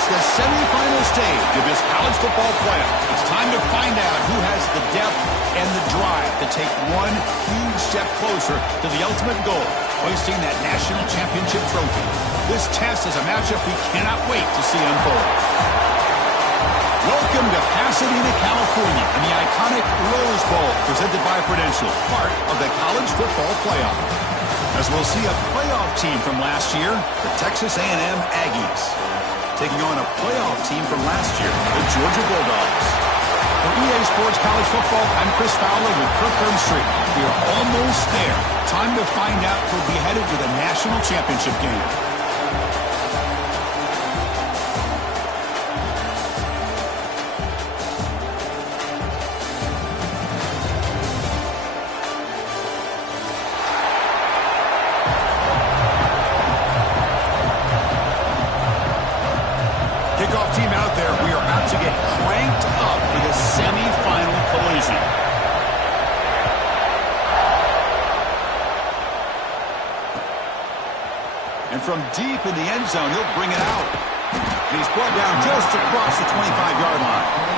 reach the semifinal stage of this college football playoff. It's time to find out who has the depth and the drive to take one huge step closer to the ultimate goal, hoisting that national championship trophy. This test is a matchup we cannot wait to see unfold. Welcome to Pasadena, California, and the iconic Rose Bowl, presented by Prudential, part of the college football playoff. As we'll see a playoff team from last year, the Texas A&M Aggies, taking on a playoff team from last year, the Georgia Bulldogs. For EA Sports College Football, I'm Chris Fowler with Kirk Street. We are almost there. Time to find out who'll be headed to the national championship game. Kickoff team out there. We are about to get cranked up for the semifinal collision. And from deep in the end zone, he'll bring it out. And he's brought down just across the 25-yard line.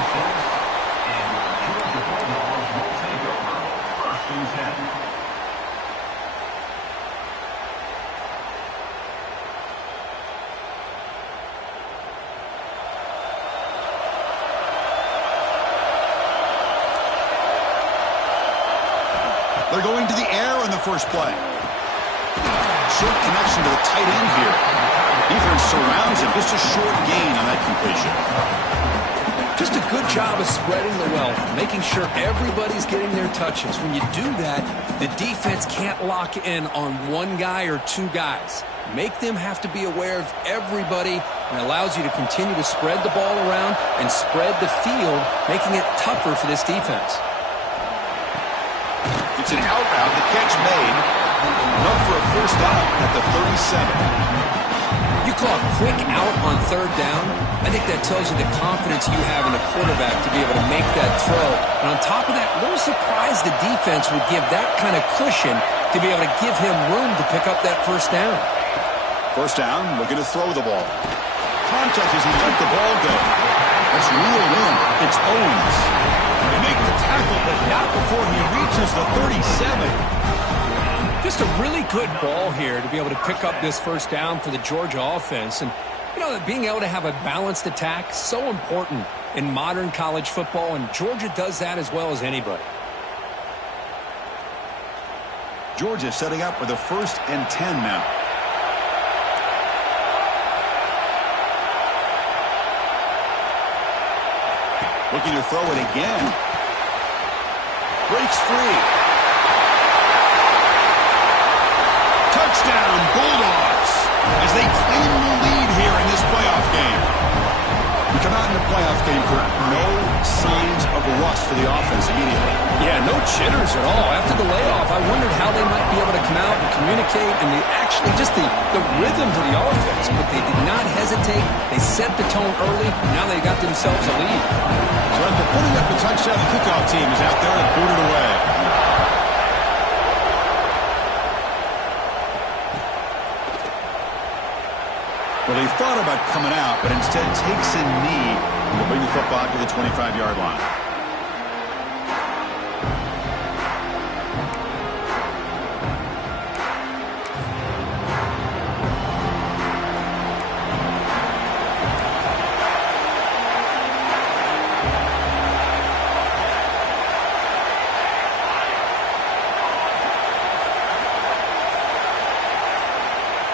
They're going to the air on the first play. Short connection to the tight end here. Defense surrounds him. Just a short gain on that completion. Just a good job of spreading the wealth, making sure everybody's getting their touches. When you do that, the defense can't lock in on one guy or two guys. Make them have to be aware of everybody, and allows you to continue to spread the ball around and spread the field, making it tougher for this defense. It's an out route. The catch made. Enough for a first down at the 37. You call a quick out on third down. I think that tells you the confidence you have in the quarterback to be able to make that throw. And on top of that, a little surprised the defense would give that kind of cushion to be able to give him room to pick up that first down. First down, looking to throw the ball. Contact as he let the ball go. That's reeled in. It's Owens. They make the tackle, but not before he reaches the 37. Just a really good ball here to be able to pick up this first down for the Georgia offense. And, you know, being able to have a balanced attack, so important in modern college football, and Georgia does that as well as anybody. Georgia setting up with a 1st and 10 now. Looking to throw it again. Breaks free. Touchdown, Bulldogs, as they claim the lead here in this playoff game. We come out in the playoff game for no signs of rust for the offense immediately. Yeah, no jitters at all. After the layoff, I wondered how they might be able to come out and communicate, and actually just the rhythm to the offense. But they did not hesitate. They set the tone early. Now they got themselves a lead. So after putting up the touchdown, the kickoff team is out there and booted away. Well, he thought about coming out, but instead takes a knee to bring the football to the 25-yard line.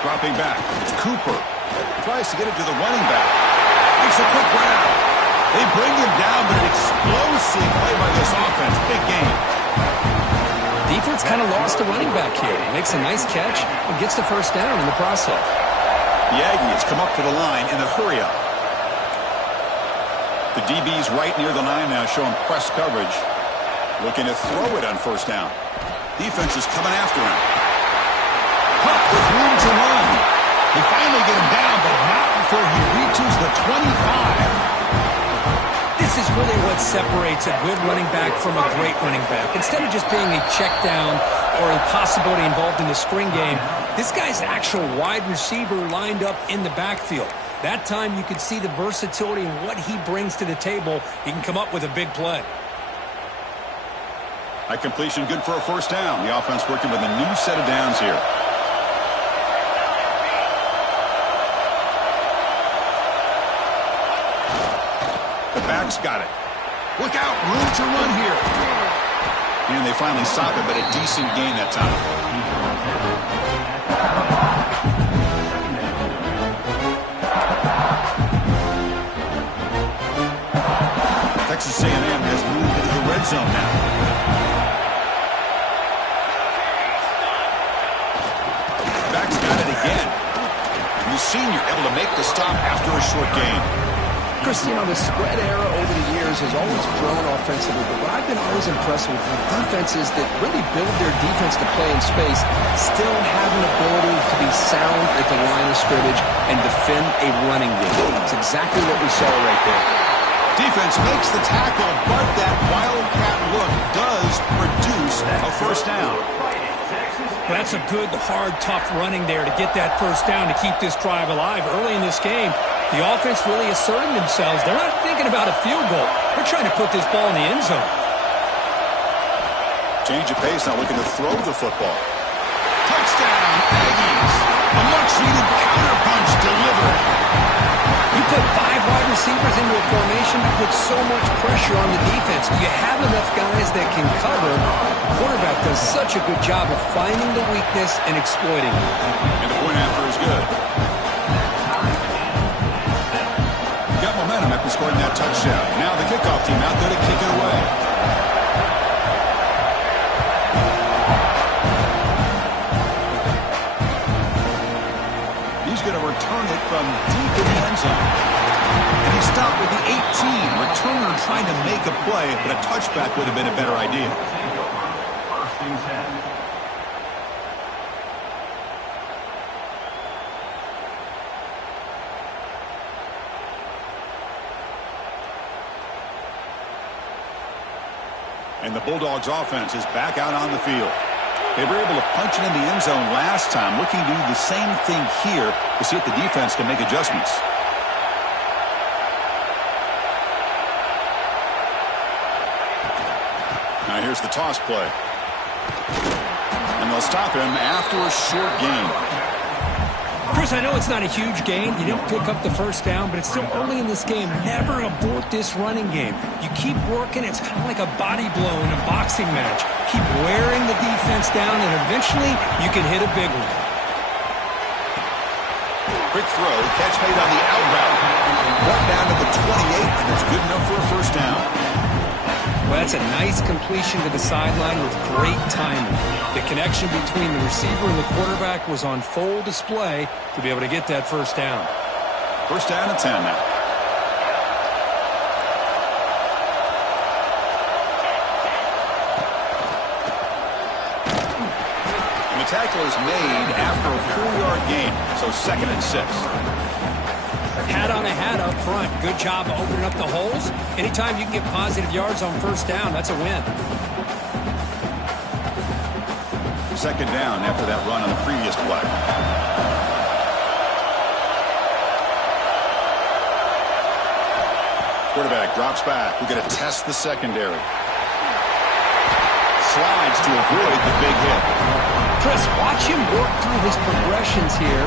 Dropping back, it's Cooper. Tries to get it to the running back. Makes a quick grab. They bring him down, but an explosive play by this offense. Big game. Defense kind of lost the running back here. Makes a nice catch and gets the first down in the process. The Aggies come up to the line in the hurry-up. The DB's right near the line now, showing press coverage. Looking to throw it on first down. Defense is coming after him. Huck with room to run. They finally get him down, but not before he reaches the 25. This is really what separates a good running back from a great running back. Instead of just being a check down or a possibility involved in the screen game, this guy's actual wide receiver lined up in the backfield. That time you could see the versatility and what he brings to the table. He can come up with a big play. That completion good for a first down. The offense working with a new set of downs here. The back's got it. Look out, room to run here. And they finally stop it, but a decent gain that time. Texas A&M has moved into the red zone now. Back's got it again. And the senior able to make the stop after a short gain. Chris, you know, the spread era over the years has always grown offensively, but what I've been always impressed with defenses that really build their defense to play in space still have an ability to be sound at the line of scrimmage and defend a running game. It's exactly what we saw right there. Defense makes the tackle, but that wildcat look does produce a first down. That's a good, hard, tough running there to get that first down to keep this drive alive. Early in this game, the offense really asserting themselves. They're not thinking about a field goal. They're trying to put this ball in the end zone. Change of pace, now looking to throw the football. Touchdown, Aggies. A much-needed counterpunch delivered. You put 5 wide receivers into a formation, you put so much pressure on the defense. Do you have enough guys that can cover? The quarterback does such a good job of finding the weakness and exploiting it. And the point after is good. Got momentum after scoring that touchdown. Now the kickoff team out there to kick it away. He's going to return it from deep in the end zone. And he stopped with the 18. Returner trying to make a play, but a touchback would have been a better idea. And the Bulldogs offense is back out on the field. They were able to punch it in the end zone last time, looking to do the same thing here to see if the defense can make adjustments. Now here's the toss play. And they'll stop him after a short gain. Chris, I know it's not a huge gain. You don't pick up the first down, but it's still early in this game. Never abort this running game. You keep working. It's kind of like a body blow in a boxing match. Keep wearing the defense down, and eventually you can hit a big one. Quick throw, catch made on the out route. Brought down to the 28, and it's good enough for a first down. Well, that's a nice completion to the sideline with great timing. The connection between the receiver and the quarterback was on full display to be able to get that first down. First down and 10 now. And the tackle is made after a 4-yard gain, so 2nd and 6. Hat on a hat up front. Good job of opening up the holes. Anytime you can get positive yards on first down, that's a win. 2nd down after that run on the previous play. Quarterback drops back. We're going to test the secondary. Slides to avoid the big hit. Chris, watch him work through his progressions here.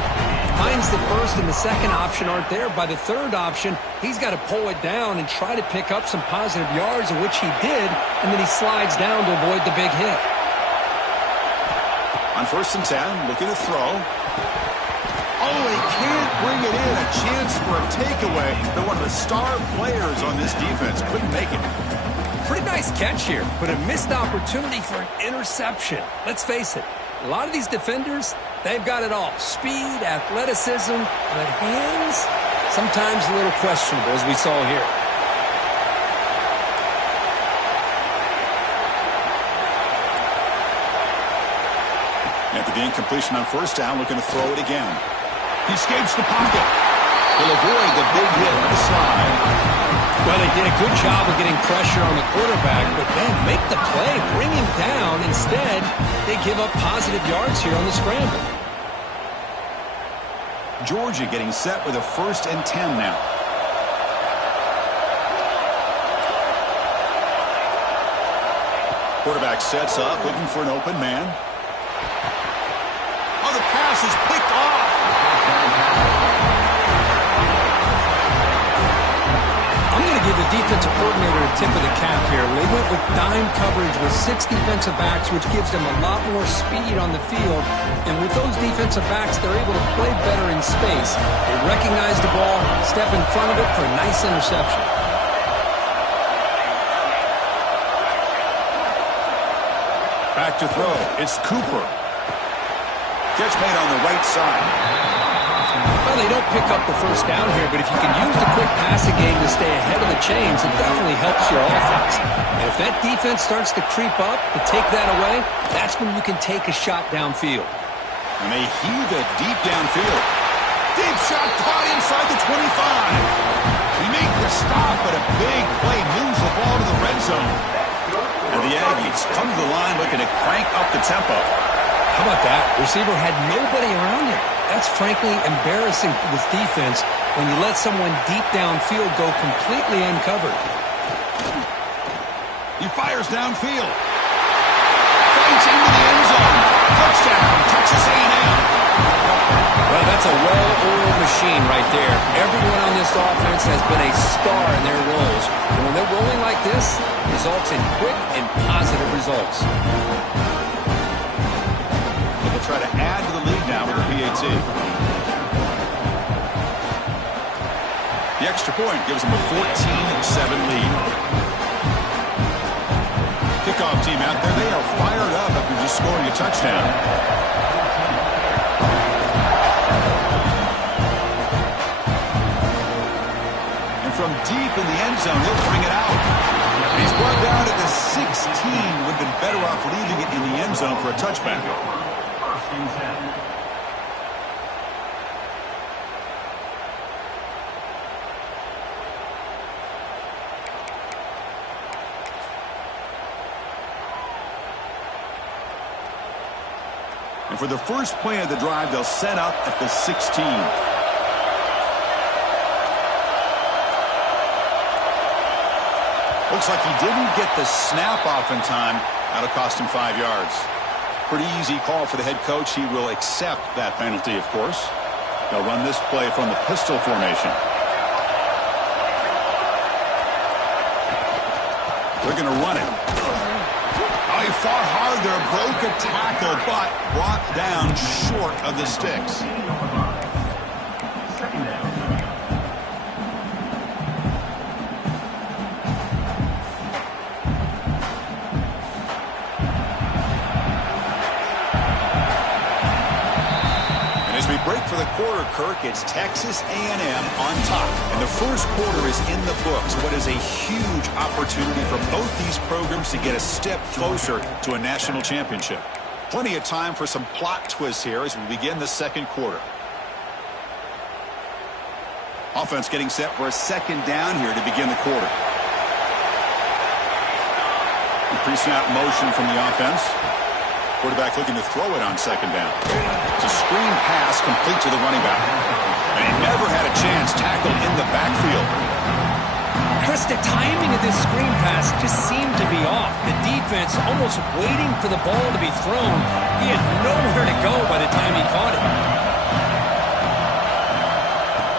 Finds the first and the second option aren't there. By the third option, he's got to pull it down and try to pick up some positive yards, of which he did, and then he slides down to avoid the big hit. On 1st and 10, looking to throw. Oh, he can't bring it in. A chance for a takeaway. They're one of the star players on this defense. Couldn't make it. Pretty nice catch here, but a missed opportunity for an interception. Let's face it, a lot of these defenders, they've got it all. Speed, athleticism, but hands, sometimes a little questionable, as we saw here. After the incompletion on first down, looking to throw it again. He escapes the pocket. He'll avoid the big hit on the slide. Well, they did a good job of getting pressure on the quarterback, but then make the play, bring him down. Instead, they give up positive yards here on the scramble. Georgia getting set with a 1st and 10 now. Quarterback sets up, looking for an open man. Oh, the pass is picked off. I'm going to give the defensive coordinator a tip of the cap here. They went with dime coverage with 6 defensive backs, which gives them a lot more speed on the field. And with those defensive backs, they're able to play better in space. They recognize the ball, step in front of it for a nice interception. Back to throw. It's Cooper. Catch made on the right side. Well, they don't pick up the 1st down here, but if you can use the quick passing game to stay ahead of the chains, it definitely helps your offense. And if that defense starts to creep up, to take that away, that's when you can take a shot downfield. And they heave it deep downfield. Deep shot caught inside the 25. We make the stop, but a big play moves the ball to the red zone. And the Aggies come to the line looking to crank up the tempo. How about that? Receiver had nobody around him. That's frankly embarrassing for this defense when you let someone deep downfield go completely uncovered. He fires downfield. Fights into the end zone. Touchdown, Texas A&M. Well, that's a well-oiled machine right there. Everyone on this offense has been a star in their roles. And when they're rolling like this, results in quick and positive results. They'll try to add to the lead now with the PAT. The extra point gives them a 14-7 lead. Kickoff team out there, they are fired up after just scoring a touchdown. From deep in the end zone, he'll bring it out. And he's brought down at the 16. Would have been better off leaving it in the end zone for a touchback. And for the first play of the drive, they'll set up at the 16. Looks like he didn't get the snap off in time. That'll cost him 5 yards. Pretty easy call for the head coach. He will accept that penalty, of course. They'll run this play from the pistol formation. They're going to run it. Oh, he fought hard there, broke a tackle, but brought down short of the sticks. Break for the quarter, Kirk. It's Texas A&M on top. And the first quarter is in the books. What is a huge opportunity for both these programs to get a step closer to a national championship. Plenty of time for some plot twists here as we begin the second quarter. Offense getting set for a 2nd down here to begin the quarter. Pre-snap motion from the offense. Quarterback looking to throw it on 2nd down. It's a screen pass complete to the running back. And he never had a chance, tackled in the backfield. Chris, the timing of this screen pass just seemed to be off. The defense almost waiting for the ball to be thrown. He had nowhere to go by the time he caught it.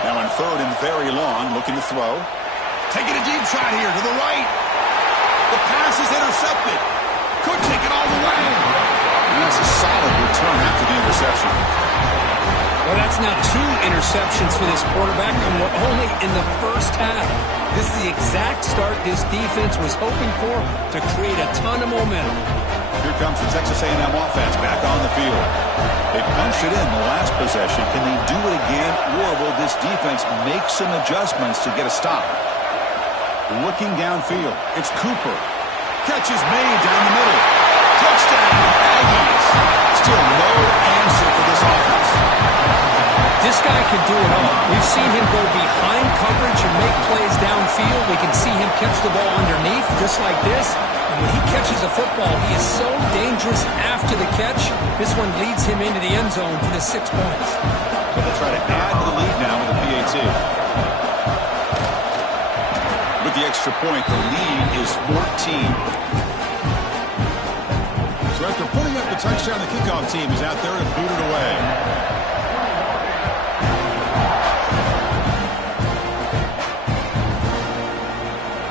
Now on 3rd and very long, looking to throw. Taking a deep shot here to the right. The pass is intercepted. Could take it all the way. And that's a solid return after the interception. Well, that's now 2 interceptions for this quarterback, and we're only in the first half. This is the exact start this defense was hoping for to create a ton of momentum. Here comes the Texas A&M offense back on the field. They punched it in the last possession. Can they do it again, or will this defense make some adjustments to get a stop? Looking downfield, it's Cooper. Catch is made down the middle. Touchdown, Aggies. Still no answer for this offense. This guy can do it all. We've seen him go behind coverage and make plays downfield. We can see him catch the ball underneath, just like this. And when he catches a football, he is so dangerous after the catch. This one leads him into the end zone for the 6 points. So they'll try to add to the lead now with a PAT. With the extra point, the lead is 14. So after putting up the touchdown, the kickoff team is out there to boot it away.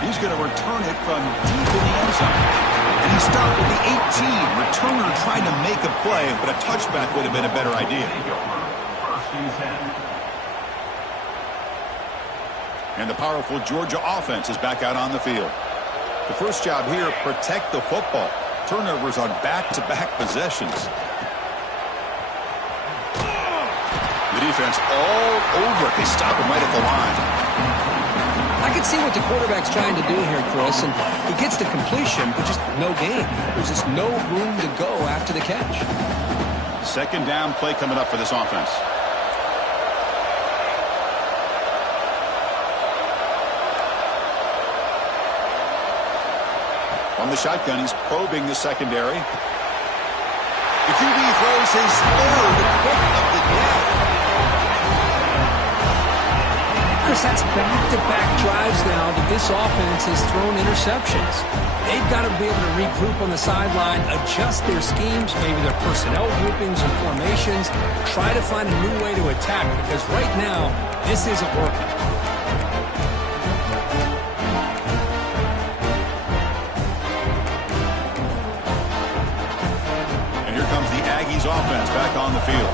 He's going to return it from deep in the end zone. And he stopped at the 18. Returner trying to make a play, but a touchback would have been a better idea. And the powerful Georgia offense is back out on the field. The first job here, protect the football. Turnovers on back-to-back possessions. The defense all over it. They stop him right at the line. I can see what the quarterback's trying to do here, Chris, and he gets the completion, but just no gain. There's just no room to go after the catch. Second down play coming up for this offense. On the shotgun, he's probing the secondary. The QB throws his third pick of the day. Chris, that's back-to-back drives now that this offense has thrown interceptions. They've got to be able to regroup on the sideline, adjust their schemes, maybe their personnel groupings and formations, try to find a new way to attack, because right now, this isn't working. And here comes the Aggies offense back on the field.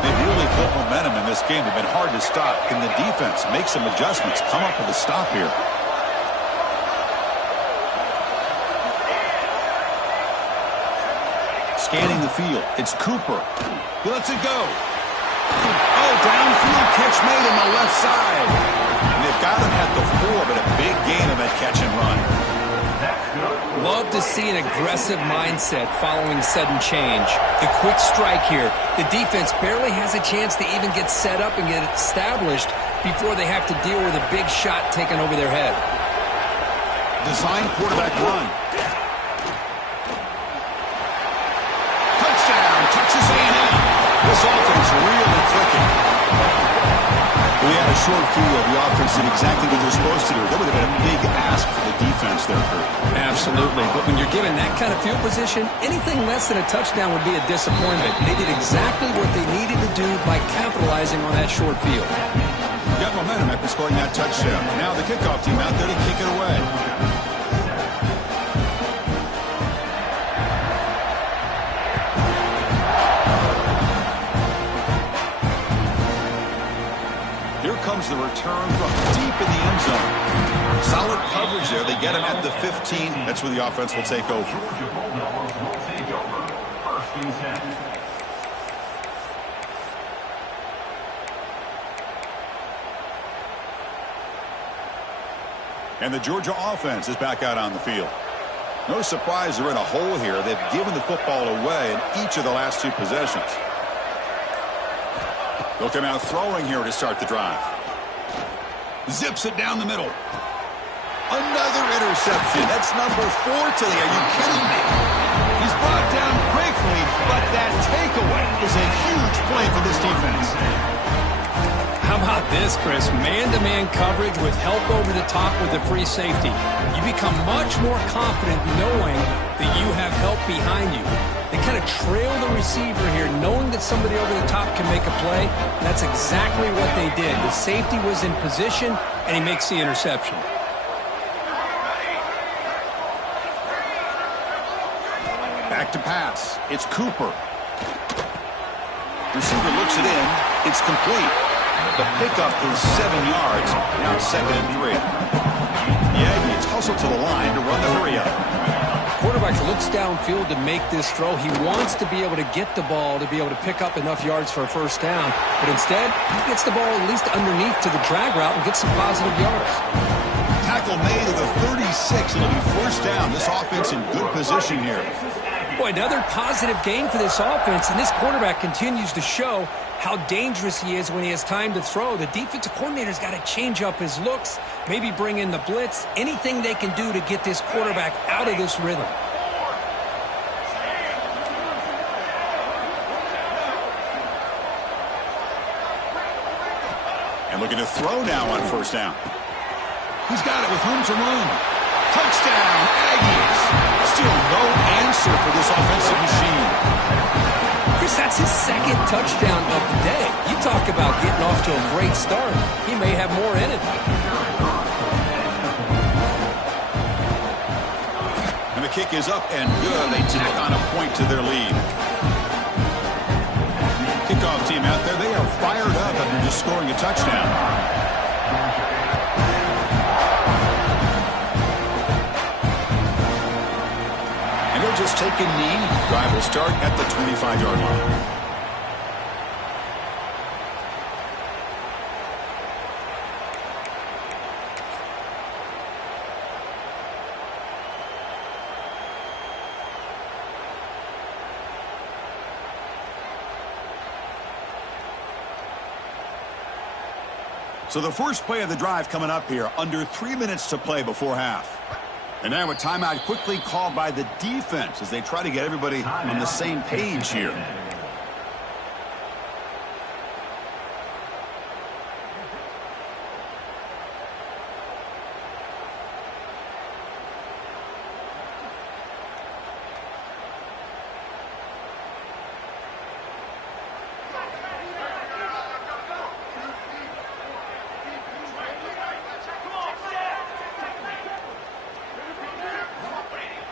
They've really built momentum in this game. They've been hard to stop. Can the defense make some adjustments, come up with a stop here? Scanning the field. It's Cooper. He lets it go. Oh, downfield catch made on the left side. And they've got him at the 4, but a big gain on that catch and run. Love to see an aggressive mindset following sudden change. The quick strike here. The defense barely has a chance to even get set up and get established before they have to deal with a big shot taken over their head. Design quarterback run. Touchdown, Texas A&M. This offense really clicking. We had a short field. The offense did exactly what they're supposed to do. That would have been a big ask for the defense there, Kurt. Absolutely. But when you're given that kind of field position, anything less than a touchdown would be a disappointment. They did exactly what they needed to do by capitalizing on that short field. Got momentum after scoring that touchdown. Now the kickoff team out there to kick it away. Comes the return from deep in the end zone. Solid coverage there. They get him at the 15. That's where the offense will take over. And the Georgia offense is back out on the field. No surprise they're in a hole here. They've given the football away in each of the last two possessions. They'll come out throwing here to start the drive. Zips it down the middle. Another interception. That's number 4 today. Are you kidding me? He's brought down quickly, but that takeaway is a huge play for this defense. How about this, Chris? Man-to-man coverage with help over the top with the free safety. You become much more confident knowing that you have help behind you. They kind of trail the receiver here, knowing that somebody over the top can make a play. That's exactly what they did. The safety was in position, and he makes the interception. Back to pass. It's Cooper. Receiver looks it in. It's complete. The pickup is 7 yards. Now it's 2nd and 3. The Aggies hustle to the line to run the hurry-up. Quarterback looks downfield to make this throw. He wants to be able to get the ball to be able to pick up enough yards for a first down. But instead, he gets the ball at least underneath to the drag route and gets some positive yards. Tackle made at the 36. It'll be first down. This offense in good position here. Boy, another positive gain for this offense, and this quarterback continues to show how dangerous he is when he has time to throw. The defensive coordinator's got to change up his looks, maybe bring in the blitz, anything they can do to get this quarterback out of this rhythm. And looking to throw now on first down. He's got it with room to run. Touchdown, Aggies. Still no answer for this offensive machine. Chris, that's his second touchdown of the day. You talk about getting off to a great start. He may have more in it. And the kick is up and good. They tack on a point to their lead. Kickoff team out there, they are fired up after just scoring a touchdown. And they'll just take a knee. Drive will start at the 25-yard line. So the first play of the drive coming up here, under 3 minutes to play before half. And now a timeout quickly called by the defense as they try to get everybody on the same page here.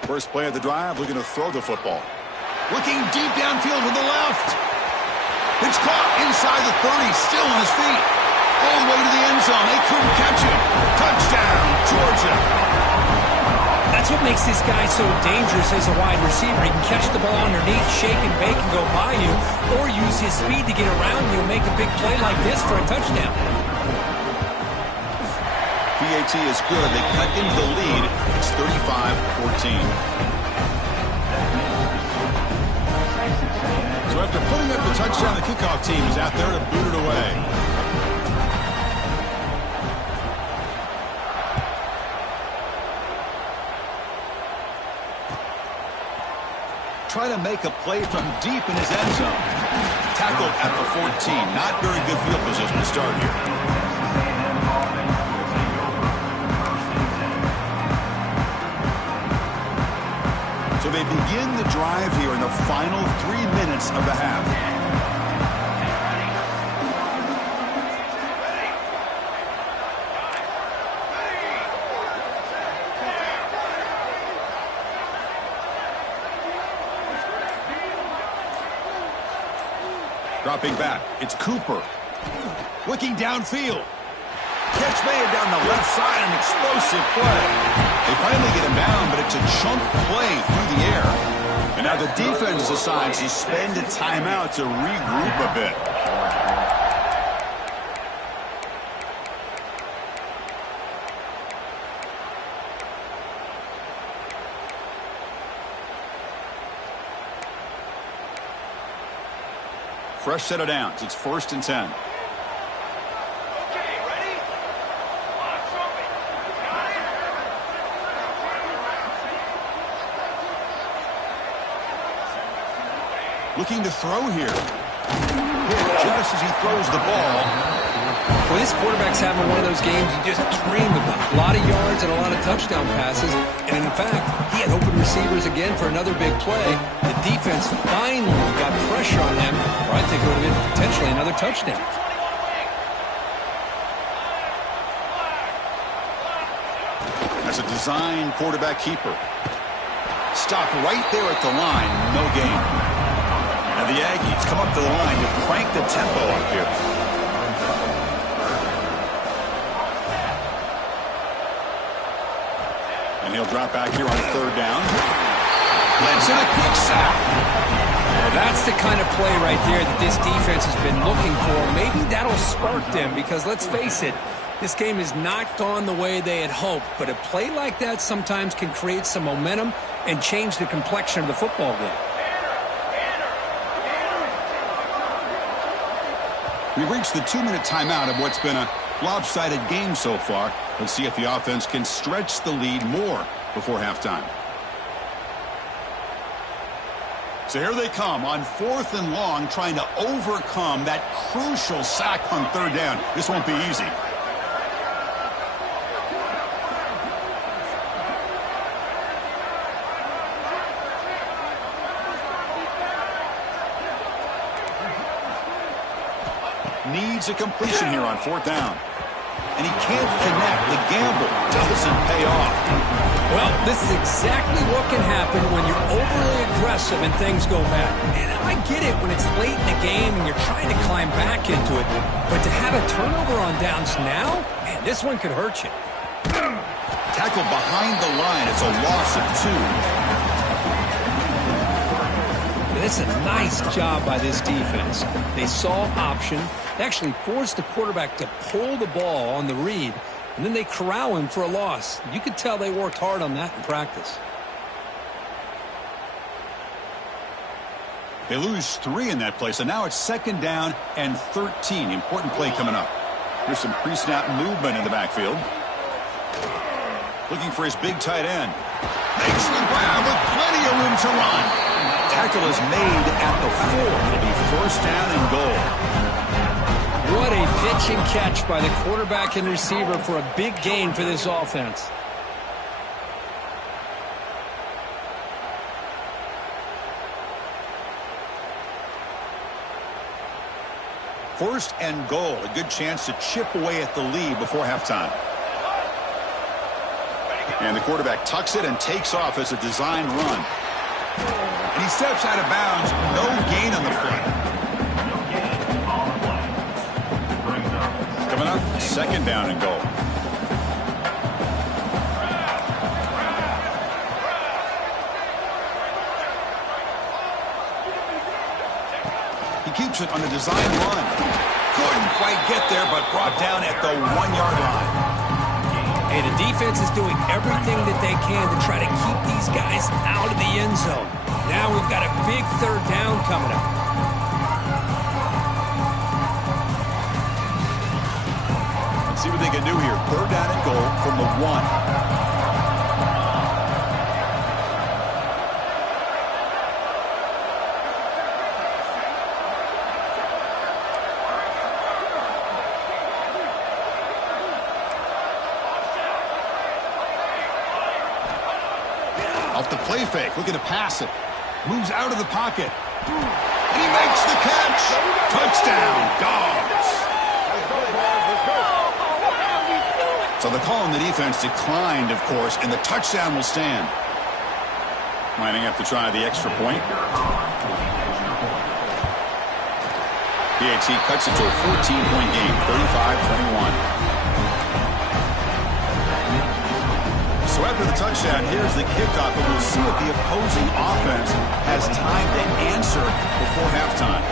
First play of the drive, looking to throw the football. Looking deep downfield to the left. It's caught inside the 30, still on his feet. All the way to the end zone. They couldn't catch him. Touchdown, Georgia. That's what makes this guy so dangerous as a wide receiver. He can catch the ball underneath, shake and bake and go by you, or use his speed to get around you and make a big play like this for a touchdown. PAT is good. They cut into the lead. It's 35-14. So after putting up the touchdown, the kickoff team is out there to boot it away. Try to make a play from deep in his end zone. Tackled at the 14. Not very good field position to start here. So they begin the drive here in the final 3 minutes of the half. Dropping back, it's Cooper. Looking downfield. Catch made down the left side, an explosive play. They finally get him down, but it's a chunk play through the air. And now the defense decides to spend a timeout to regroup a bit. Fresh set of downs. It's 1st and 10. Looking to throw here. Just as he throws the ball. Well, this quarterback's having one of those games you just dream about. A lot of yards and a lot of touchdown passes. And in fact, he had open receivers again for another big play. The defense finally got pressure on him, or I think it would have been potentially another touchdown. That's a design quarterback keeper. Stopped right there at the line. No gain. And the Aggies come up to the line to crank the tempo up here. And he'll drop back here on 3rd down. Lands in a quick sack. Well, that's the kind of play right there that this defense has been looking for. Maybe that'll spark them because, let's face it, this game has not gone the way they had hoped. But a play like that sometimes can create some momentum and change the complexion of the football game. We've reached the 2-minute timeout of what's been a lopsided game so far. Let's see if the offense can stretch the lead more before halftime. So here they come on 4th and long, trying to overcome that crucial sack on 3rd down. This won't be easy. Needs a completion here on 4th down. And he can't connect. The gamble doesn't pay off. Well, this is exactly what can happen when you're overly aggressive and things go bad. And I get it when it's late in the game and you're trying to climb back into it. But to have a turnover on downs now, man, this one could hurt you. Tackle behind the line. It's a loss of 2. And it's a nice job by this defense. They saw option. They actually forced the quarterback to pull the ball on the read, and then they corral him for a loss. You could tell they worked hard on that in practice. They lose 3 in that play, so now it's 2nd down and 13. Important play coming up. Here's some pre-snap movement in the backfield. Looking for his big tight end. Makes the grab with plenty of room to run. Tackle is made at the 4. It'll be 1st down and goal. What a pitch and catch by the quarterback and receiver for a big gain for this offense. First and goal. A good chance to chip away at the lead before halftime. And the quarterback tucks it and takes off as a design run. And he steps out of bounds. No gain on the play. Coming up, 2nd down and goal. He keeps it on a design run. Couldn't quite get there, but brought down at the 1-yard line. Hey, the defense is doing everything that they can to try to keep these guys out of the end zone. Now we've got a big 3rd down coming up. Let's see what they can do here. 3rd down and goal from the 1. Off the play fake, looking to pass it. Moves out of the pocket. And he makes the catch. Touchdown, Dogs. So the call on the defense declined, of course, and the touchdown will stand. Lining up to try the extra point. PHC cuts it to a 14-point game, 35-21. So after the touchdown, here's the kickoff, and we'll see if the opposing offense has time to answer before halftime.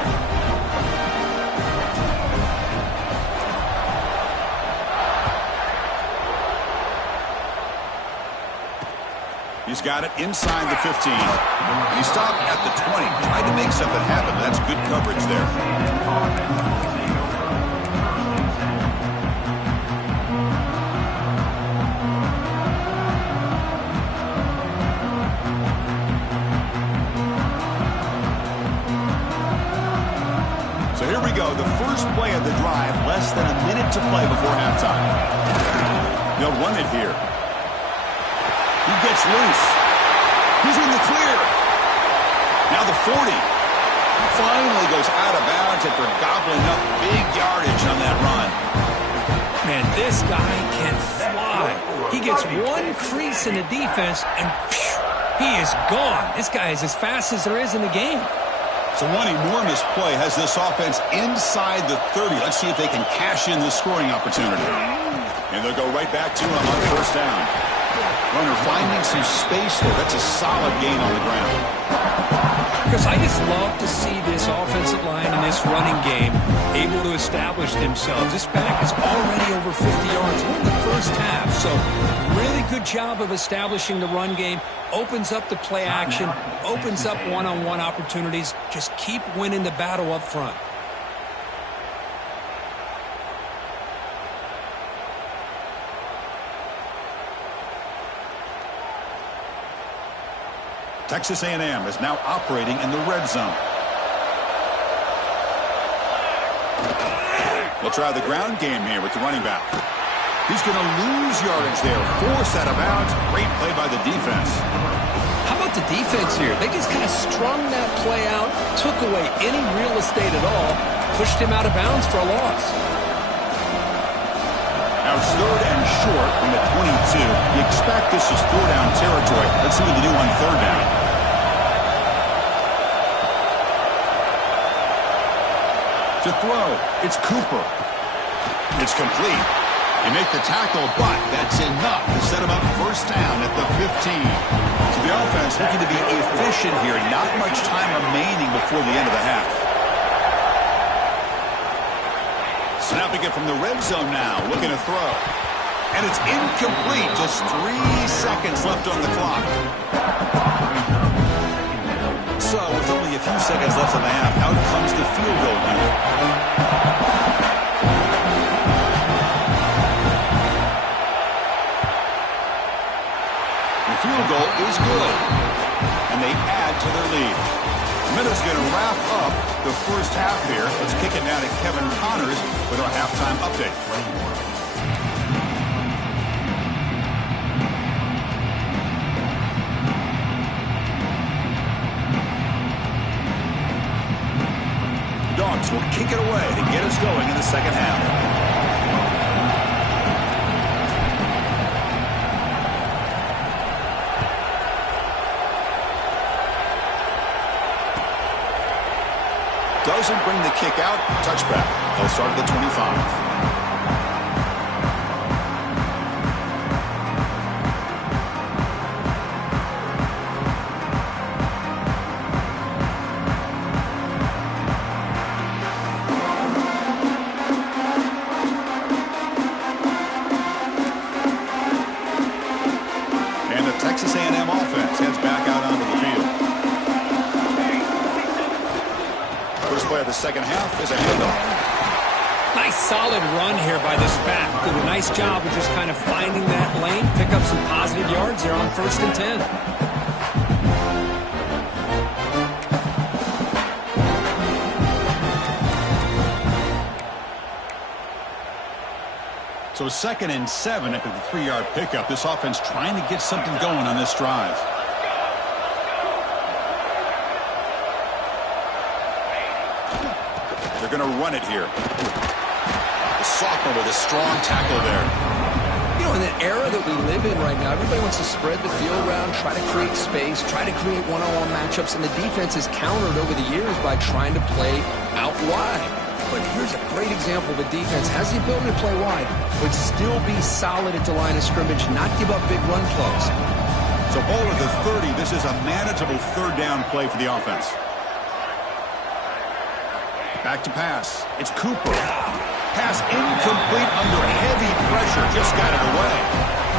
He's got it inside the 15. And he stopped at the 20, tried to make something happen. That's good coverage there. The first play of the drive, less than a minute to play before halftime. They'll run it here. He gets loose. He's in the clear. Now the 40. Finally goes out of bounds after gobbling up big yardage on that run. Man, this guy can fly. He gets one crease in the defense, and phew, he is gone. This guy is as fast as there is in the game. So one enormous play has this offense inside the 30. Let's see if they can cash in this scoring opportunity. And they'll go right back to him on 1st down. Runner finding some space there. That's a solid gain on the ground. Because I just love to see this offensive line and this running game able to establish themselves. This back is already over 50 yards in the first half. So really good job of establishing the run game. Opens up the play action. Opens up one-on-one opportunities. Just keep winning the battle up front. Texas A&M is now operating in the red zone. They'll try the ground game here with the running back. He's going to lose yardage there. Forced out of bounds. Great play by the defense. How about the defense here? They just kind of strung that play out, took away any real estate at all, pushed him out of bounds for a loss. Now it's 3rd and short from the 22. You expect this is 4-down territory. Let's see what they do on 3rd down. To throw, it's Cooper. It's complete. You make the tackle, but that's enough to set him up 1st down at the 15. So the offense looking to be efficient here. Not much time remaining before the end of the half. Snapping it from the red zone now, looking to throw. And it's incomplete. Just 3 seconds left on the clock. So with only a few seconds left in the half, out comes the field goal unit. The field goal is good. And they add to their lead. Minutes going to wrap up the 1st half here. Let's kick it now to Kevin Connors with our halftime update. Dogs will kick it away to get us going in the 2nd half. Doesn't bring the kick out. Touchback. They'll start at the 25. And the Texas A&M offense heads back out onto the field. First play of the 2nd half is a handoff. Nice solid run here by this back. Did a nice job of just kind of finding that lane, pick up some positive yards there on 1st and 10. So 2nd and 7 after the 3-yard pickup. This offense trying to get something going on this drive. They're going to run it here. The sophomore with a strong tackle there. You know, in the era that we live in right now, everybody wants to spread the field around, try to create space, try to create one-on-one matchups, and the defense has countered over the years by trying to play out wide. But here's a great example of a defense has the ability to play wide, but still be solid at the line of scrimmage, not give up big run plays. So ball at the 30. This is a manageable 3rd down play for the offense. Back to pass. It's Cooper. Pass incomplete under heavy pressure. Just got it away.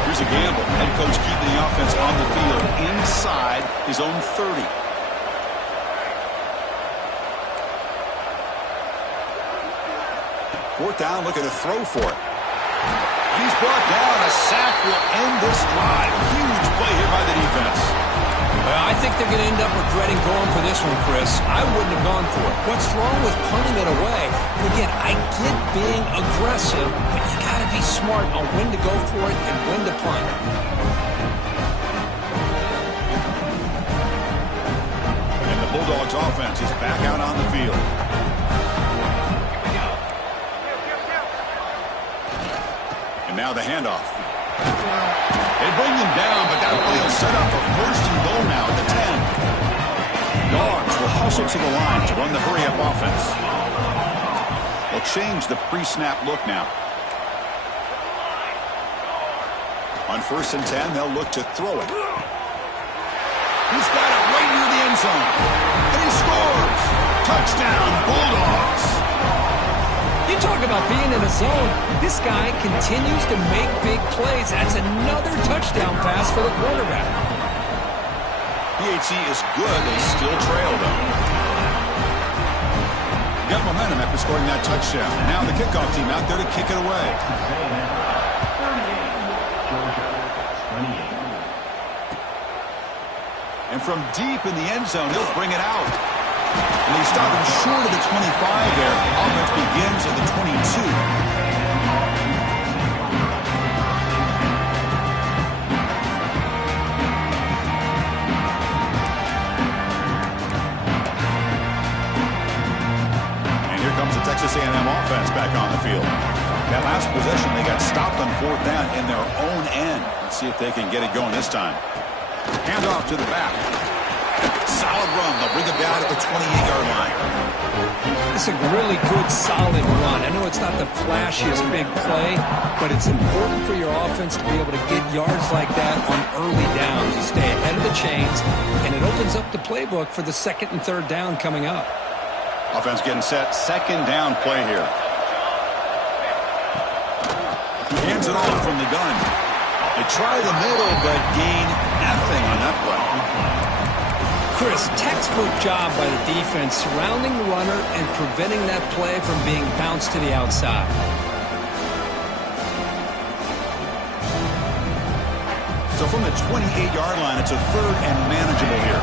Here's a gamble. Head coach keeping the offense on the field inside his own 30. Fourth down, looking to throw for it. He's brought down. A sack will end this drive. Huge play here by the defense. Well, I think they're going to end up regretting going for this one, Chris. I wouldn't have gone for it. What's wrong with punting it away? And again, I get being aggressive, but you got to be smart on when to go for it and when to punt. And the Bulldogs offense is back out on the field. And now the handoff. They bring him down, but that play will set up a 1st and goal now at the 10. Dogs will hustle to the line to run the hurry-up offense. They'll change the pre-snap look now. On 1st and 10, they'll look to throw it. He's got it right near the end zone. And he scores! Touchdown, Bulldogs! You talk about being in a zone. This guy continues to make big plays. That's another touchdown pass for the quarterback. PHC is good. They still trail, though. Got momentum after scoring that touchdown. Now the kickoff team out there to kick it away. And And from deep in the end zone, he'll bring it out. And they stop him short of the 25 there. Offense begins at the 22. Comes the Texas A&M offense back on the field. That last possession, they got stopped on 4th down in their own end. Let's see if they can get it going this time. Hand off to the back. Solid run. They'll bring it down at the 28-yard line. It's a really good, solid run. I know it's not the flashiest big play, but it's important for your offense to be able to get yards like that on early downs. You stay ahead of the chains, and it opens up the playbook for the 2nd and 3rd down coming up. Offense getting set. 2nd down play here. He hands it off from the gun. They try the middle, but gain nothing on that play. Chris, textbook job by the defense surrounding the runner and preventing that play from being bounced to the outside. So from the 28-yard line, it's a 3rd and manageable here.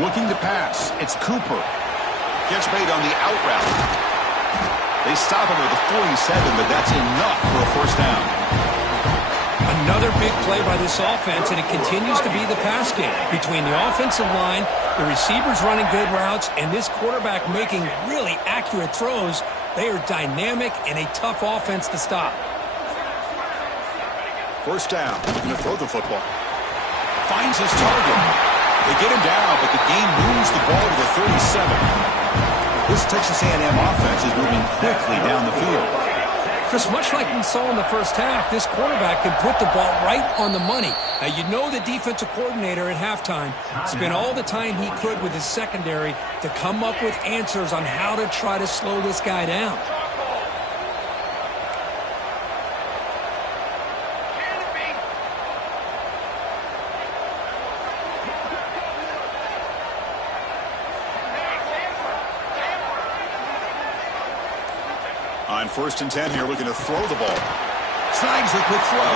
Looking to pass. It's Cooper. Gets made on the out route. They stop him at the 47, but that's enough for a 1st down. Another big play by this offense, and it continues to be the pass game. Between the offensive line, the receivers running good routes, and this quarterback making really accurate throws, they are dynamic and a tough offense to stop. 1st down. Looking to throw the football. Finds his target. They get him down, but the game moves the ball to the 37. This Texas A&M offense is moving quickly down the field. Chris, much like we saw in the 1st half, this quarterback can put the ball right on the money. Now, you know the defensive coordinator at halftime spent all the time he could with his secondary to come up with answers on how to try to slow this guy down. On 1st and 10 here, looking to throw the ball. Snags the quick throw.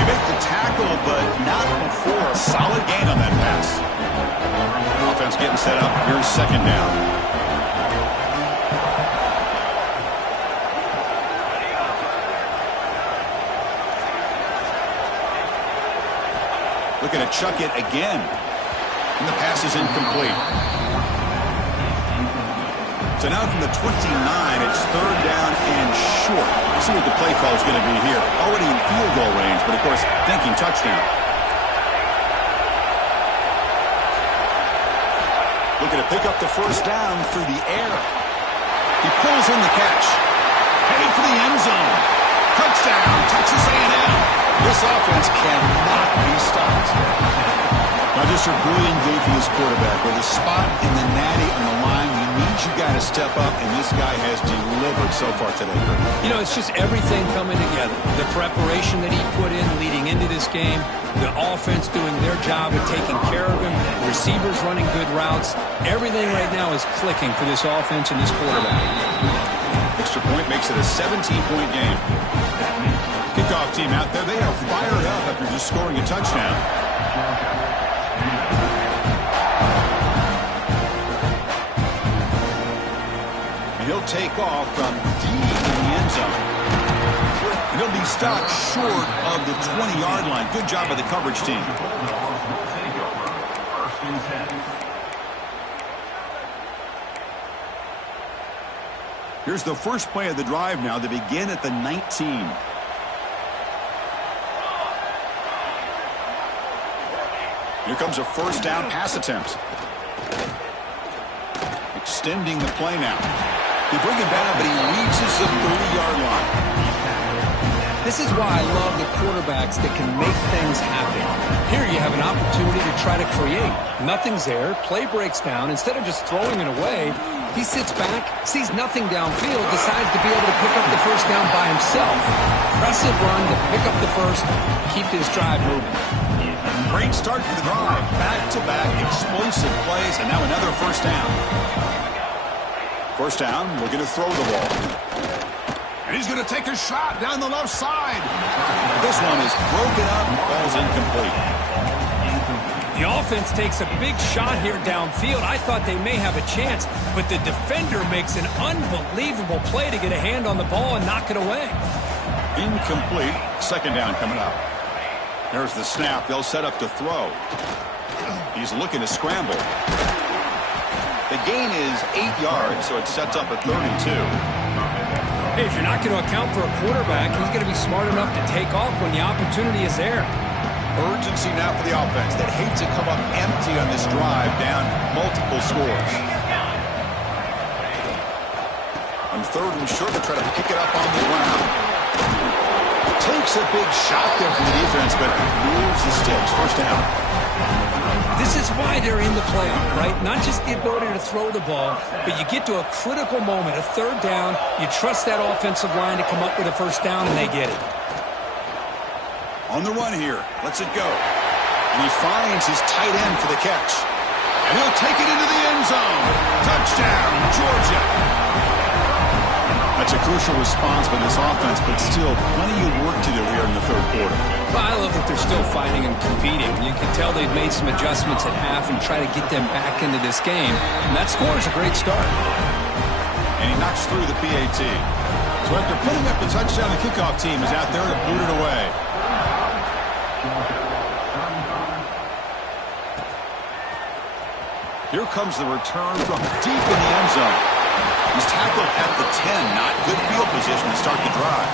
They make the tackle, but not before a solid gain on that pass. Offense getting set up. Here's 2nd down. Looking to chuck it again. And the pass is incomplete. So now from the 29, it's 3rd down and short. Let's see what the play call is going to be here. Already in field goal range, but of course, thinking touchdown. Looking to pick up the 1st down through the air. He pulls in the catch. Heading for the end zone. Touchdown, Texas A&M. This offense cannot be stopped. Now just a brilliant game for this quarterback. With a spot in the natty on the line, he needs you got to step up, and this guy has delivered so far today. You know, it's just everything coming together. The preparation that he put in leading into this game, the offense doing their job of taking care of him, receivers running good routes. Everything right now is clicking for this offense and this quarterback. Extra point makes it a 17-point game. Kickoff team out there, they are fired up after just scoring a touchdown. He'll take off from deep in the end zone. And he'll be stopped short of the 20-yard line. Good job by the coverage team. Here's the first play of the drive now. They begin at the 19. Here comes a 1st down pass attempt. Extending the play now. They bring him down, but he reaches the 30-yard line. This is why I love the quarterbacks that can make things happen. Here you have an opportunity to try to create. Nothing's there. Play breaks down. Instead of just throwing it away, he sits back, sees nothing downfield, decides to be able to pick up the 1st down by himself. Impressive run to pick up the 1st, keep this drive moving. Great start to the drive. Back-to-back explosive plays, and now another 1st down. First down, looking to throw the ball. And he's going to take a shot down the left side. This one is broken up, ball's incomplete. The offense takes a big shot here downfield. I thought they may have a chance, but the defender makes an unbelievable play to get a hand on the ball and knock it away. Incomplete. Second down coming up. There's the snap. They'll set up to throw. He's looking to scramble. The gain is 8 yards, so it sets up a 32. Hey, if you're not going to account for a quarterback, he's going to be smart enough to take off when the opportunity is there. Urgency now for the offense that hates to come up empty on this drive, down multiple scores. On third and short, they try to pick it up on the ground. Takes a big shot there from the defense, but moves the sticks. First down. This is why they're in the playoff, right? Not just the ability to throw the ball, but you get to a critical moment, a third down, you trust that offensive line to come up with a first down, and they get it. On the run here, lets it go. And he finds his tight end for the catch. And he'll take it into the end zone. Touchdown, Georgia. That's a crucial response by this offense, but still plenty of work to do here in the third quarter. Well, I love that they're still fighting and competing. You can tell they've made some adjustments at half and try to get them back into this game. And that score is a great start. And he knocks through the PAT. So after putting up the touchdown, the kickoff team is out there to boot it away. Here comes the return from deep in the end zone. He's tackled at the 10. Not good field position to start the drive.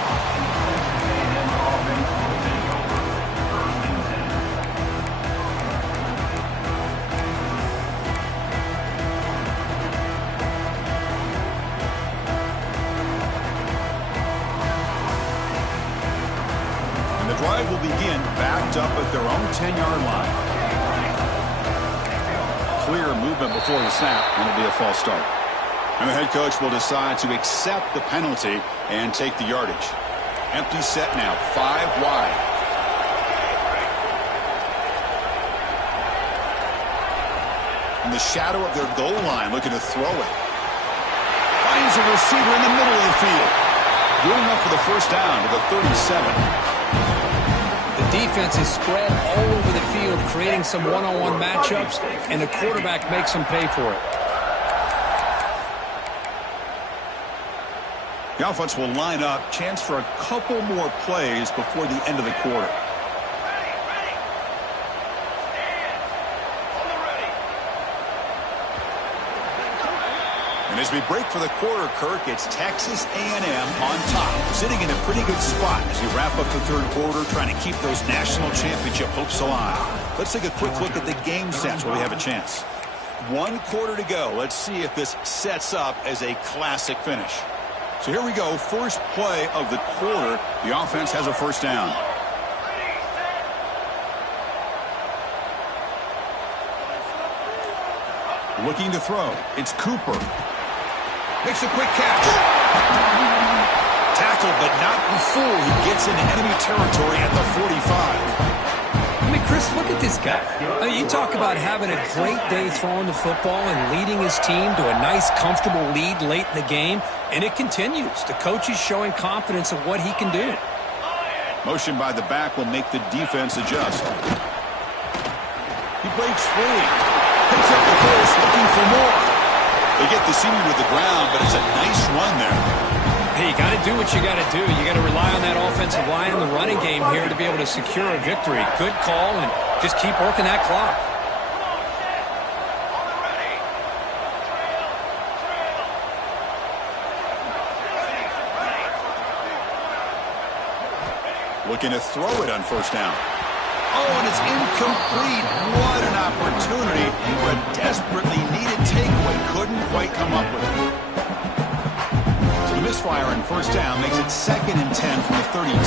And the drive will begin backed up at their own 10-yard line. Clear movement before the snap, and it'll be a false start. And the head coach will decide to accept the penalty and take the yardage. Empty set now, 5 wide. In the shadow of their goal line, looking to throw it. Finds a receiver in the middle of the field. Good enough for the first down to the 37. The defense is spread all over the field, creating some one-on-one matchups, and the quarterback makes them pay for it. The offense will line up. Chance for a couple more plays before the end of the quarter. And as we break for the quarter, Kirk, it's Texas A&M on top, sitting in a pretty good spot as we wrap up the third quarter, trying to keep those national championship hopes alive. Let's take a quick look at the game stats where we have a chance. 1 quarter to go. Let's see if this sets up as a classic finish. So here we go, first play of the quarter. The offense has a first down. Looking to throw. It's Cooper. Makes a quick catch. Tackled, but not before he gets into enemy territory at the 45. I mean, Chris, look at this guy. I mean, you talk about having a great day throwing the football and leading his team to a nice, comfortable lead late in the game, and it continues. The coach is showing confidence of what he can do. Motion by the back will make the defense adjust. He breaks free. Picks up the pace, looking for more. They get the senior to the ground, but it's a nice run there. Hey, you got to do what you got to do. You got to rely on that offensive line in the running game here to be able to secure a victory. Good call, and just keep working that clock. Looking to throw it on first down. Oh, and it's incomplete. What an opportunity for a desperately needed takeaway. Couldn't quite come up with it. So the misfire on first down makes it 2nd and 10 from the 32.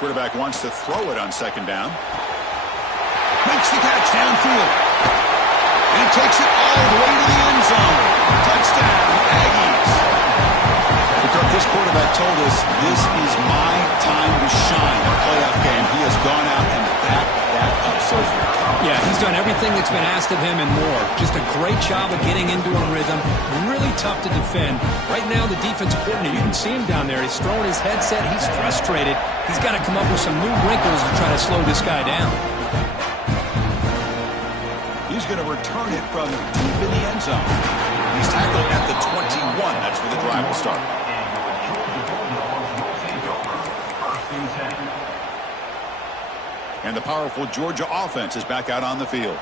Quarterback wants to throw it on second down. Makes the catch downfield. And he takes it all the way to the end zone. Touchdown, Aggies. Because this quarterback told us, this is my time to shine in a playoff game. He has gone out and backed Yeah, he's done everything that's been asked of him and more. Just a great job of getting into a rhythm. Really tough to defend. Right now, the defensive coordinator, you can see him down there. He's throwing his headset. He's frustrated. He's got to come up with some new wrinkles to try to slow this guy down. He's going to return it from deep in the end zone. He's tackled at the 21. That's where the drive will start. And the powerful Georgia offense is back out on the field.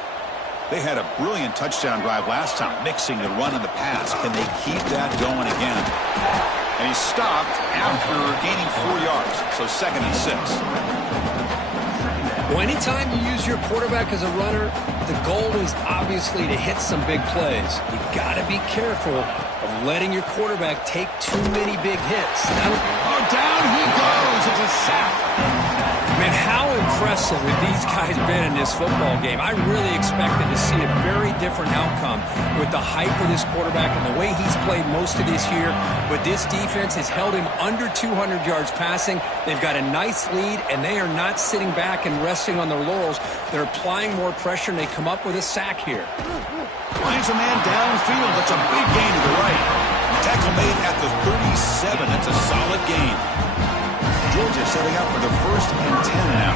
They had a brilliant touchdown drive last time, mixing the run and the pass. Can they keep that going again? And he stopped after gaining 4 yards, so 2nd and 6. Well, anytime you use your quarterback as a runner, the goal is obviously to hit some big plays. You got to be careful of letting your quarterback take too many big hits. Down he goes. It's a sack. Man, how impressive have these guys been in this football game? I really expected to see a very different outcome with the hype of this quarterback and the way he's played most of this year. But this defense has held him under 200 yards passing. They've got a nice lead, and they are not sitting back and resting on their laurels. They're applying more pressure, and they come up with a sack here. Finds a man downfield. That's a big gain to the right. Tackle made at the 37. That's a solid gain. Georgia setting up for the 1st and 10 now.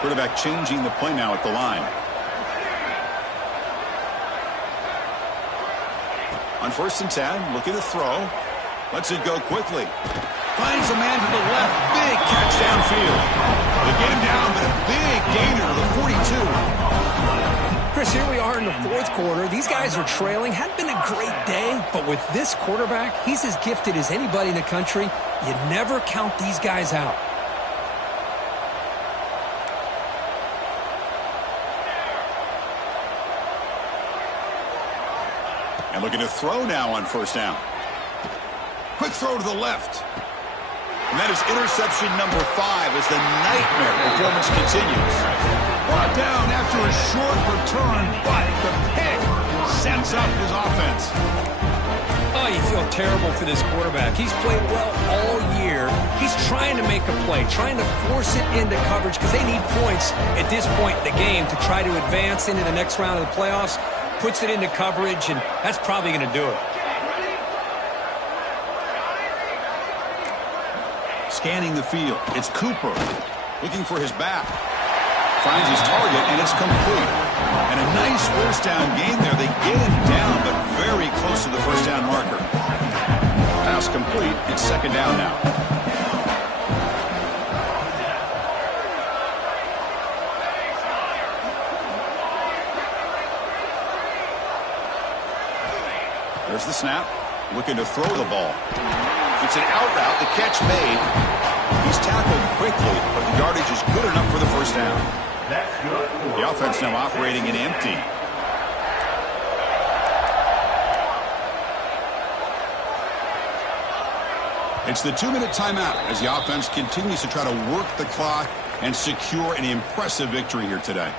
Quarterback changing the play now at the line. On 1st and 10, looking to throw. Lets it go quickly. Finds a man to the left. Big catch downfield. They get him down, but a big gainer to the 42. Chris, here we are in the 4th quarter. These guys are trailing. Hadn't been a great day, but with this quarterback, he's as gifted as anybody in the country. You never count these guys out. And looking to throw now on 1st down. Quick throw to the left. And that is interception number 5 as the nightmare performance continues. Brought down after a short return, but the pick sets up his offense. Oh, you feel terrible for this quarterback. He's played well all year. He's trying to make a play, trying to force it into coverage because they need points at this point in the game to try to advance into the next round of the playoffs. Puts it into coverage, and that's probably going to do it. Scanning the field. It's Cooper looking for his back. Finds his target, and it's complete. And a nice 1st down gain there. They get him down, but very close to the 1st down marker. Pass complete. It's 2nd down now. There's the snap. Looking to throw the ball. It's an out route. The catch made. He's tackled quickly, but the yardage is good enough for the 1st down. That's good. The offense now operating in empty. It's the 2-minute timeout as the offense continues to try to work the clock and secure an impressive victory here today.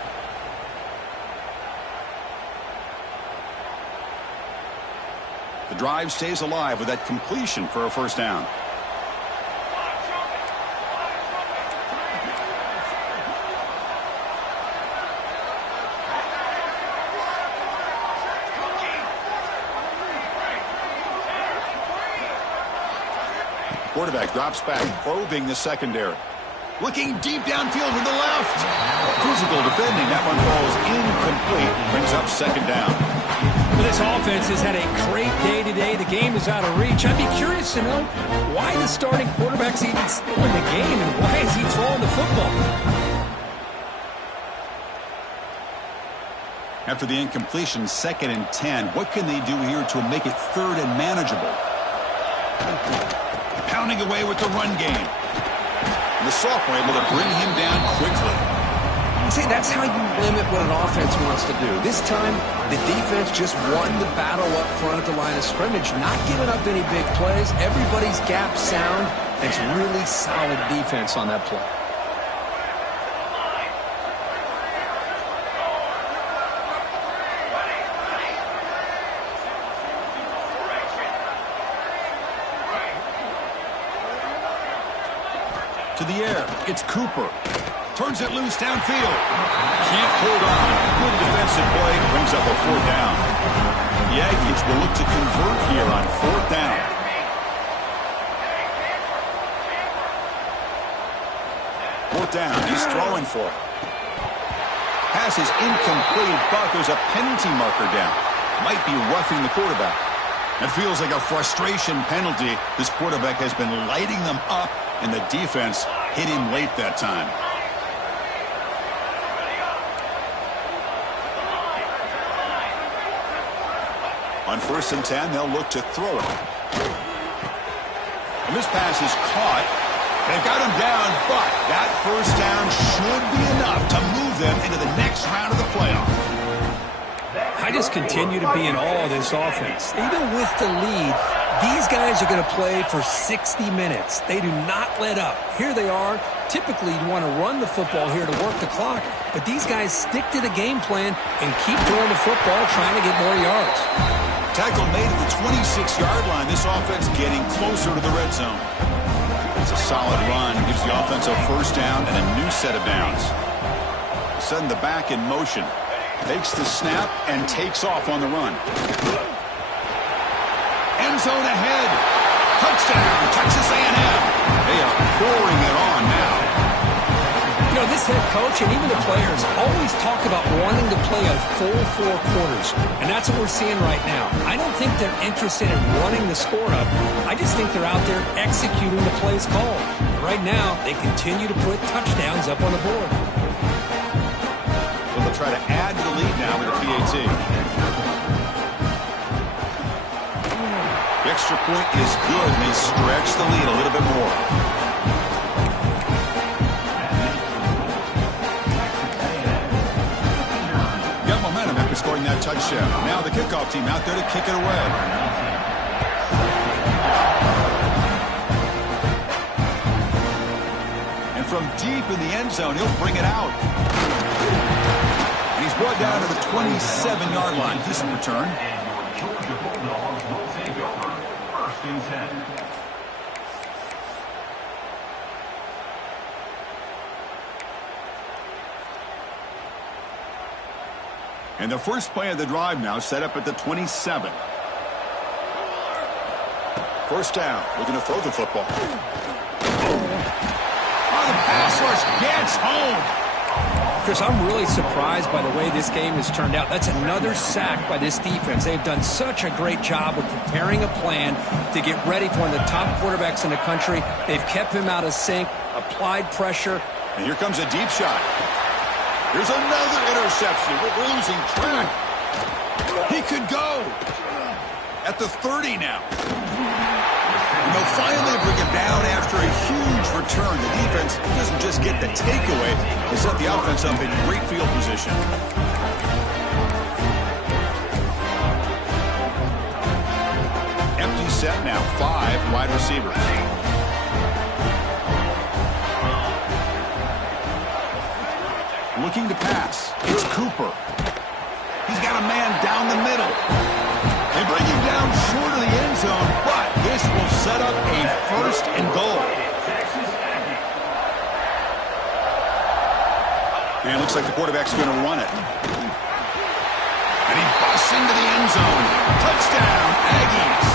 The drive stays alive with that completion for a 1st down. Quarterback drops back, probing the secondary. Looking deep downfield to the left. Physical defending. That one falls incomplete. Brings up 2nd down. This offense has had a great day today. The game is out of reach. I'd be curious to know why the starting quarterback's even still in the game and why is he throwing the football? After the incompletion, 2nd and 10. What can they do here to make it 3rd and manageable? Pounding away with the run game. And the sophomore able to bring him down quickly. See, that's how you limit what an offense wants to do. This time, the defense just won the battle up front at the line of scrimmage, not giving up any big plays. Everybody's gap sound. It's really solid defense on that play. to the air. It's Cooper. Turns it loose downfield. Can't hold on. Good defensive play. Brings up a 4th down. The Aggies will look to convert here on 4th down. Fourth down. He's throwing for it. Pass is incomplete, but there's a penalty marker down. Might be roughing the quarterback. It feels like a frustration penalty. This quarterback has been lighting them up, and the defense hit him late that time. On 1st and 10, they'll look to throw it. And this pass is caught. They've got him down, but that 1st down should be enough to move them into the next round of the playoff. I just continue to be in awe of this offense. Even with the lead, these guys are going to play for 60 minutes. They do not let up. Here they are. Typically, you want to run the football here to work the clock, but these guys stick to the game plan and keep throwing the football, trying to get more yards. Tackle made at the 26-yard line. This offense getting closer to the red zone. It's a solid run. Gives the offense a 1st down and a new set of downs. Sending the back in motion. Takes the snap and takes off on the run. End zone ahead. Touchdown, Texas A&M. They are pouring it on now. You know, this head coach and even the players always talk about wanting to play a full 4 quarters, and that's what we're seeing right now. I don't think they're interested in running the score up. I just think they're out there executing the plays called. Right now, they continue to put touchdowns up on the board. So they'll try to add to the lead now with a PAT. The extra point is good, and they stretch the lead a little bit more. Got momentum after scoring that touchdown. Now the kickoff team out there to kick it away. And from deep in the end zone, he'll bring it out. And he's brought down to the 27-yard line. This return. And the first play of the drive now set up at the 27. 1st down. Looking to throw the football. Oh, the pass rush gets home. Chris, I'm really surprised by the way this game has turned out. That's another sack by this defense. They've done such a great job of preparing a plan to get ready for one of the top quarterbacks in the country. They've kept him out of sync, applied pressure. And here comes a deep shot. Here's another interception. We're losing track. He could go at the 30 now. And they'll finally bring him down after a huge return. The defense doesn't just get the takeaway. They set the offense up in great field position. Empty set now. 5 wide receivers. Looking to pass. It's Cooper. He's got a man down the middle. They bring him down short of the end zone, but this will set up a 1st and goal. And it looks like the quarterback's going to run it. And he busts into the end zone. Touchdown, Aggies.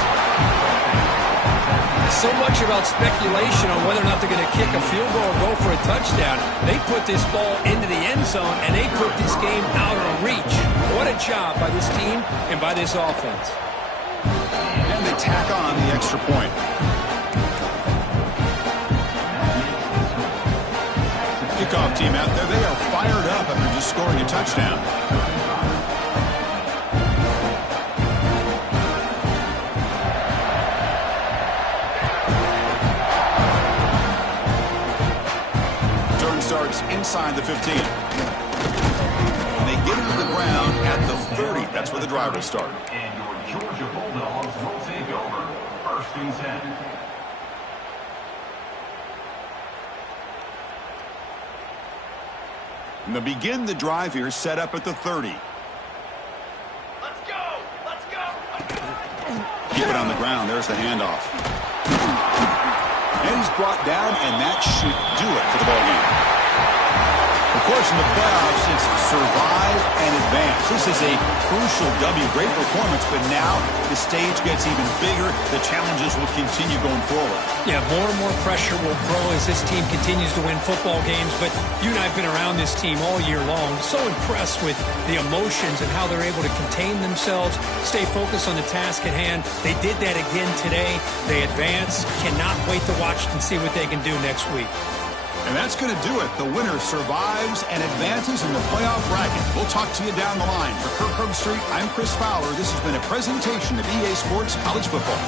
So much about speculation on whether or not they're going to kick a field goal or go for a touchdown. They put this ball into the end zone, and they put this game out of reach. What a job by this team and by this offense. And they tack on the extra point. Kickoff team out there. They are fired up after just scoring a touchdown. Starts inside the 15. And they get him to the ground at the 30. That's where the drive will start. And your Georgia Bulldogs will take over 1st and 10. And they'll begin the drive here, set up at the 30. Let's go! Let's go! Keep it on the ground. There's the handoff. And he's brought down, and that should do it for the ballgame. Of course, in the playoffs, it's survive and advance. This is a crucial W. Great performance, but now the stage gets even bigger. The challenges will continue going forward. Yeah, more and more pressure will grow as this team continues to win football games. But you and I have been around this team all year long. So impressed with the emotions and how they're able to contain themselves, stay focused on the task at hand. They did that again today. They advance. Cannot wait to watch and see what they can do next week. And that's going to do it. The winner survives and advances in the playoff bracket. We'll talk to you down the line. For Kirk Herbstreit, I'm Chris Fowler. This has been a presentation of EA Sports College Football.